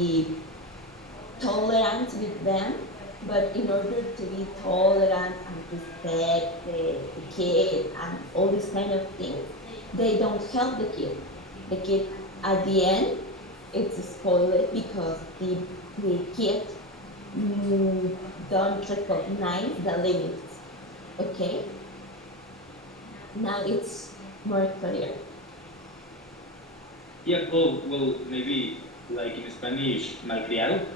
be tolerant with them, but in order to be tolerant and respect the kid and all these kind of things, they don't help the kid. The kid at the end, it's spoiled because the kid don't recognize the limits. Okay? Now it's more clear. Yeah, well, maybe like in Spanish, malcriado.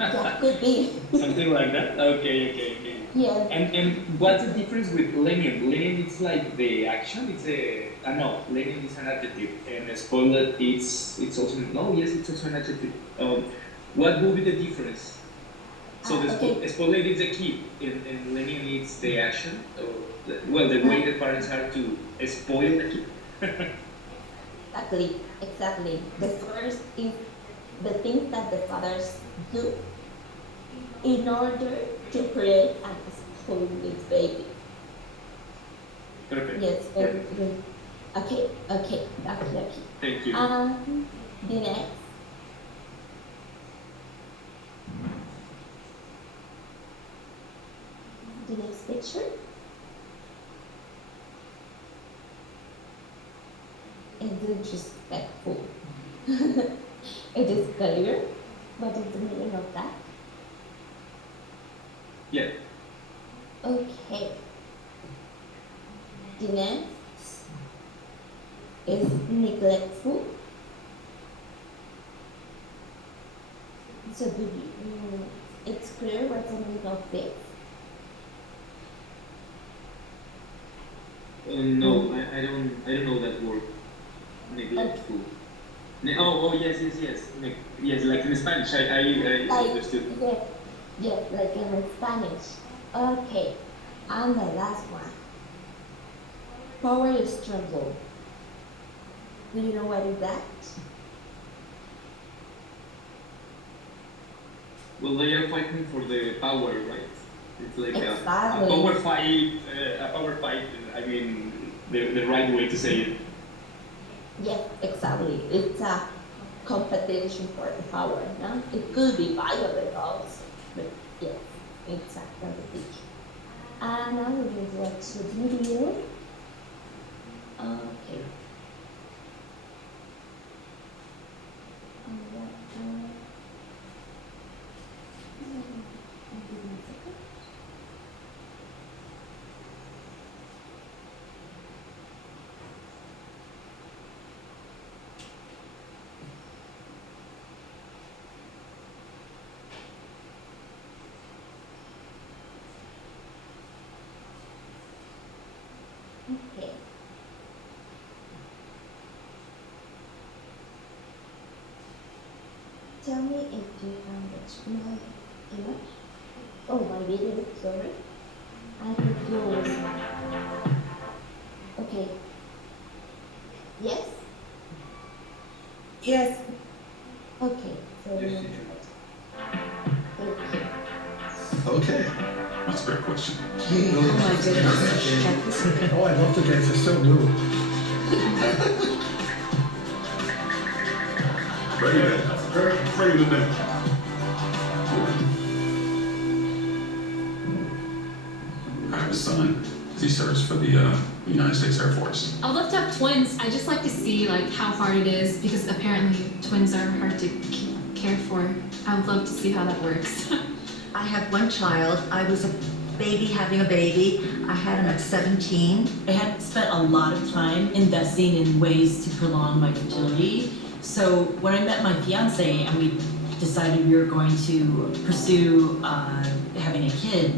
Yeah, could be. Something like that. Okay. Yeah. And what's the difference with lenient? Lenient it's like the action. It's a no. Lenient is an adjective, and spoiled it's also no. Yes, it's also an adjective. What will be the difference? So the Okay. spoiled is the key, and lenient is the action. Well, the way the parents are to spoil the kid. Exactly. The first is the things that the fathers do in order to create and spoil this baby. Perfect. Yes, very Perfect. good. Okay, that's lucky. Thank you. The next picture. Is disrespectful. It is clear. What is the meaning of that? Yeah. Okay. The next is neglectful. So it's clear what's the meaning of this. No, I don't know that word. Neglectful. Yes. Yes, like in Spanish, I understood. Yeah, like in Spanish. Okay, and the last one. Power struggle. Do you know what is that? Well, they are fighting for the power, right? It's like exactly. a power fight. I mean, the right way to say it. Yes, exactly. It's a competition for the power. No? It could be violent also, but yes, it's a competition. And now we will watch the video. Okay. Okay. Tell me if you found my image. Oh, my video, sorry. I could close. Okay. Yes? Yes. Okay. So Yes, thank you. Okay. That's a great question. Oh my goodness. Check this. Oh, I love the dance. It's so new. Very good name. I have a son. He serves for the United States Air Force. I would love to have twins. I just like to see like how hard it is because apparently twins are hard to care for. I would love to see how that works. I have one child. I was a baby having a baby. I had him at 17. I had spent a lot of time investing in ways to prolong my fertility. So when I met my fiance and we decided we were going to pursue having a kid,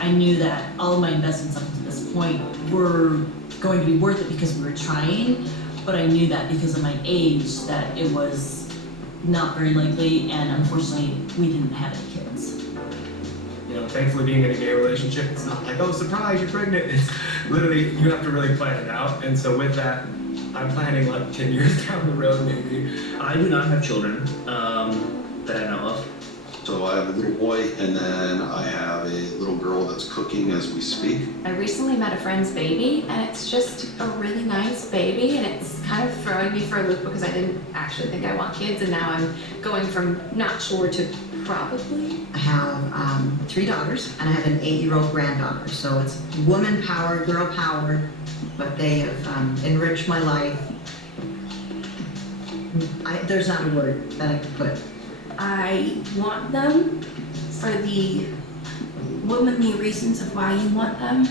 I knew that all of my investments up to this point were going to be worth it because we were trying, but I knew that because of my age that it was not very likely, and unfortunately we didn't have any kids. You know, thankfully being in a gay relationship, it's not like, oh, surprise, you're pregnant. It's literally, you have to really plan it out. And so with that, I'm planning like 10 years down the road maybe. I do not have children that I know of. So I have a little boy, and then I have a little girl that's cooking as we speak. I recently met a friend's baby, and it's just a really nice baby, and it's kind of throwing me for a loop because I didn't actually think I want kids, and now I'm going from not sure to probably. I have 3 daughters, and I have an 8-year-old granddaughter. So it's woman powered, girl powered, but they have enriched my life. There's not a word that I could put. I want them for the womanly reasons of why you want them,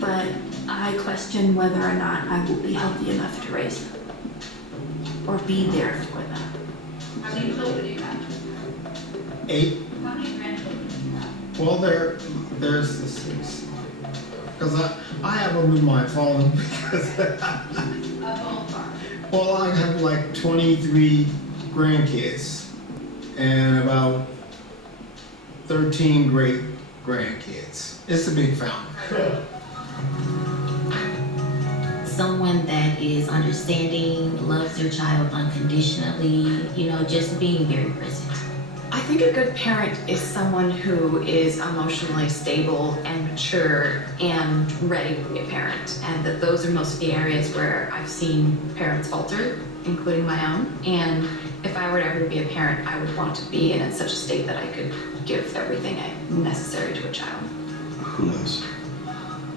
but I question whether or not I will be healthy enough to raise them or be there for them. How many children do you have? 8. How many grandchildren do you have? Well, there's the 6. Because I have them in my phone because A ballpark. well, I have like 23 grandkids and about 13 great grandkids. It's a big family. Someone that is understanding, loves their child unconditionally, just being very present. I think a good parent is someone who is emotionally stable and mature and ready to be a parent, and that those are most of the areas where I've seen parents falter, including my own. And if I were ever to be a parent, I would want to be in such a state that I could give everything necessary to a child. Who knows?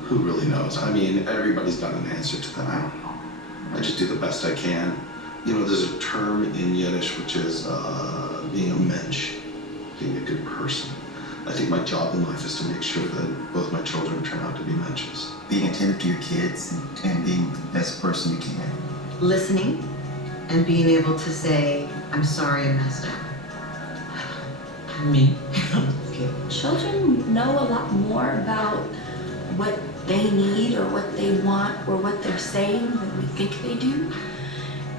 Who really knows? I mean, everybody's got an answer to that. I don't know. I just do the best I can. There's a term in Yiddish which is being a mensch, being a good person. I think my job in life is to make sure that both my children turn out to be mensches. Being attentive to your kids and being the best person you can. Listening and being able to say, I'm sorry I messed up. Me. Children know a lot more about what they need or what they want or what they're saying than we think they do.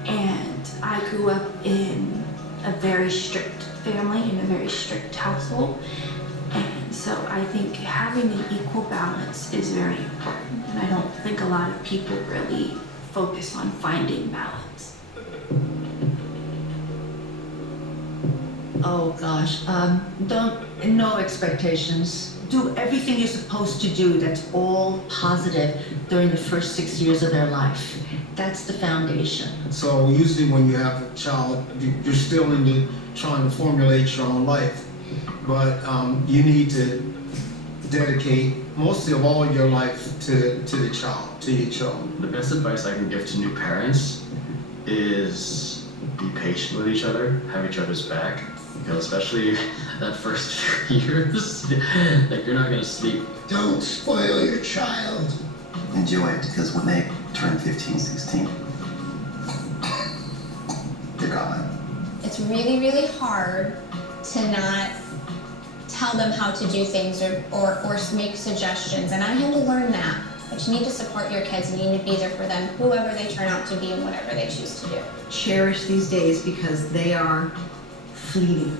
And I grew up in a very strict family, in a very strict household. And so I think having an equal balance is very important. And I don't think a lot of people really focus on finding balance. Oh gosh, no expectations. Do everything you're supposed to do that's all positive during the first 6 years of their life. That's the foundation. So usually when you have a child, you're still trying to formulate your own life. But you need to dedicate most of all your life to the child, to your children. The best advice I can give to new parents is be patient with each other, have each other's back. Because especially that first few years, like you're not gonna sleep. Don't spoil your child. Enjoy it, because when they turn 15, 16, they're gone. It's really, really hard to not tell them how to do things or make suggestions, and I had to learn that. But you need to support your kids and you need to be there for them, whoever they turn out to be and whatever they choose to do. Cherish these days because they are fleeting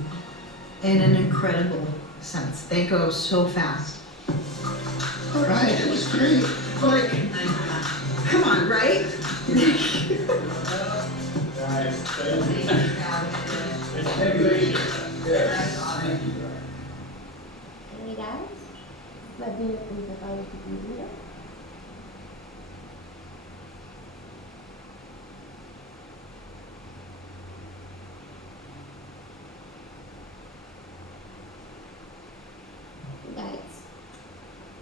in an incredible sense. They go so fast. All right, it was great. Like, come on, right? Felicidades. Vai vir a coisa para o futuro. Guys.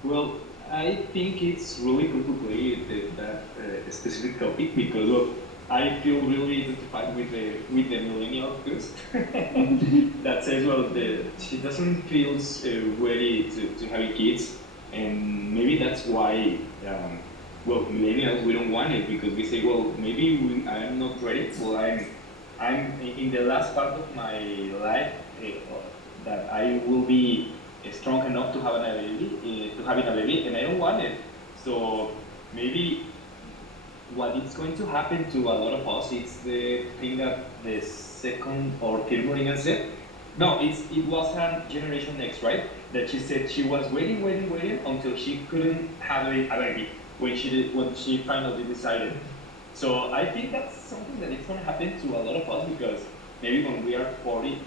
Well, I think it's really good to play that specific topic because look, I feel really identified with the millennial first. That says well, she doesn't feel ready to having kids, and maybe that's why well, millennials we don't want it because we say well maybe I'm not ready. Well, I'm in the last part of my life that I will be strong enough to having a baby, and I don't want it. So maybe what is going to happen to a lot of us, it's the thing that the second or third millennial said. No, it was her Generation X, right? That she said she was waiting until she couldn't have a baby when she finally decided. So I think that's something that is going to happen to a lot of us because maybe when we are 40,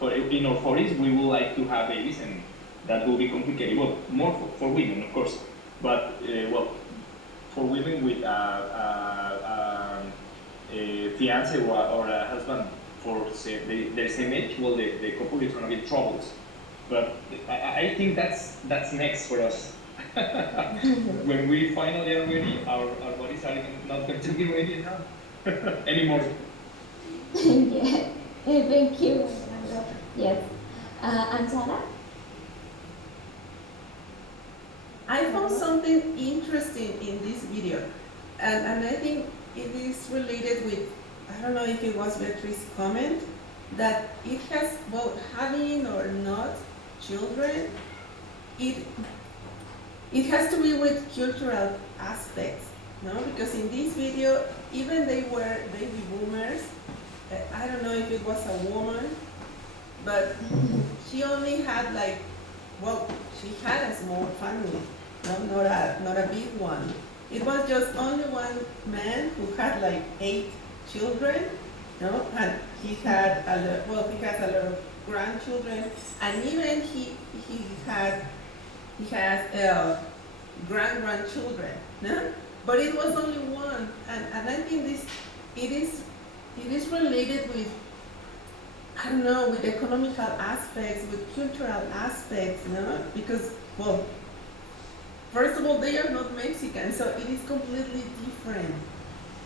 or in our 40s, we would like to have babies, and that will be complicated. Well, more for women, of course, but well, for women with a fiance or a husband for say their same age, well, the couple is gonna be in troubles. But I think that's next for us. When we finally are ready, our bodies are not going to be ready enough anymore. Yeah, thank you. Yes. And Sarah? I found something interesting in this video, and I think it is related with, I don't know if it was Beatrice's comment, that it has, well, having or not children, it has to be with cultural aspects, no? Because in this video, even they were baby boomers, I don't know if it was a woman, but she only had like, well, she had a small family, no, not a big one. It was just only one man who had like 8 children, no, and he had a lot, well, he has a lot of grandchildren, and even he has grandchildren, no? But it was only one, and I think it is related with, I don't know, with economical aspects, with cultural aspects, no? Because, well, first of all, they are not Mexican, so it is completely different,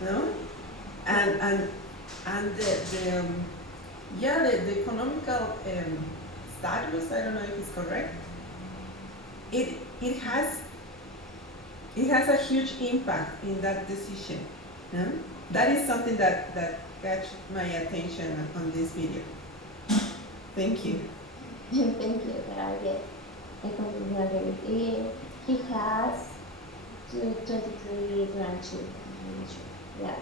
no? And the economical status, I don't know if it's correct. It has a huge impact in that decision. No? That is something that got my attention on this video. Thank you. Thank you, Sarah. Yes, I completely agree with you. He has 23 grandchildren. Yeah,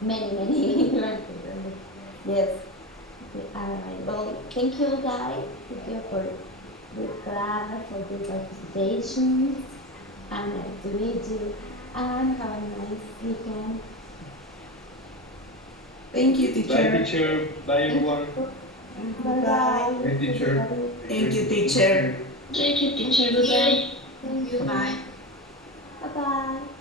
many grandchildren. Yes. Alright. Well, thank you guys. Thank you for the class, for the participation, and nice to meet you. And have a nice weekend. Thank you, teacher. Bye, teacher. Bye, everyone. Bye. Bye, teacher. Thank you, teacher. Thank you, teacher. Goodbye. Thank you. Goodbye. Bye-bye.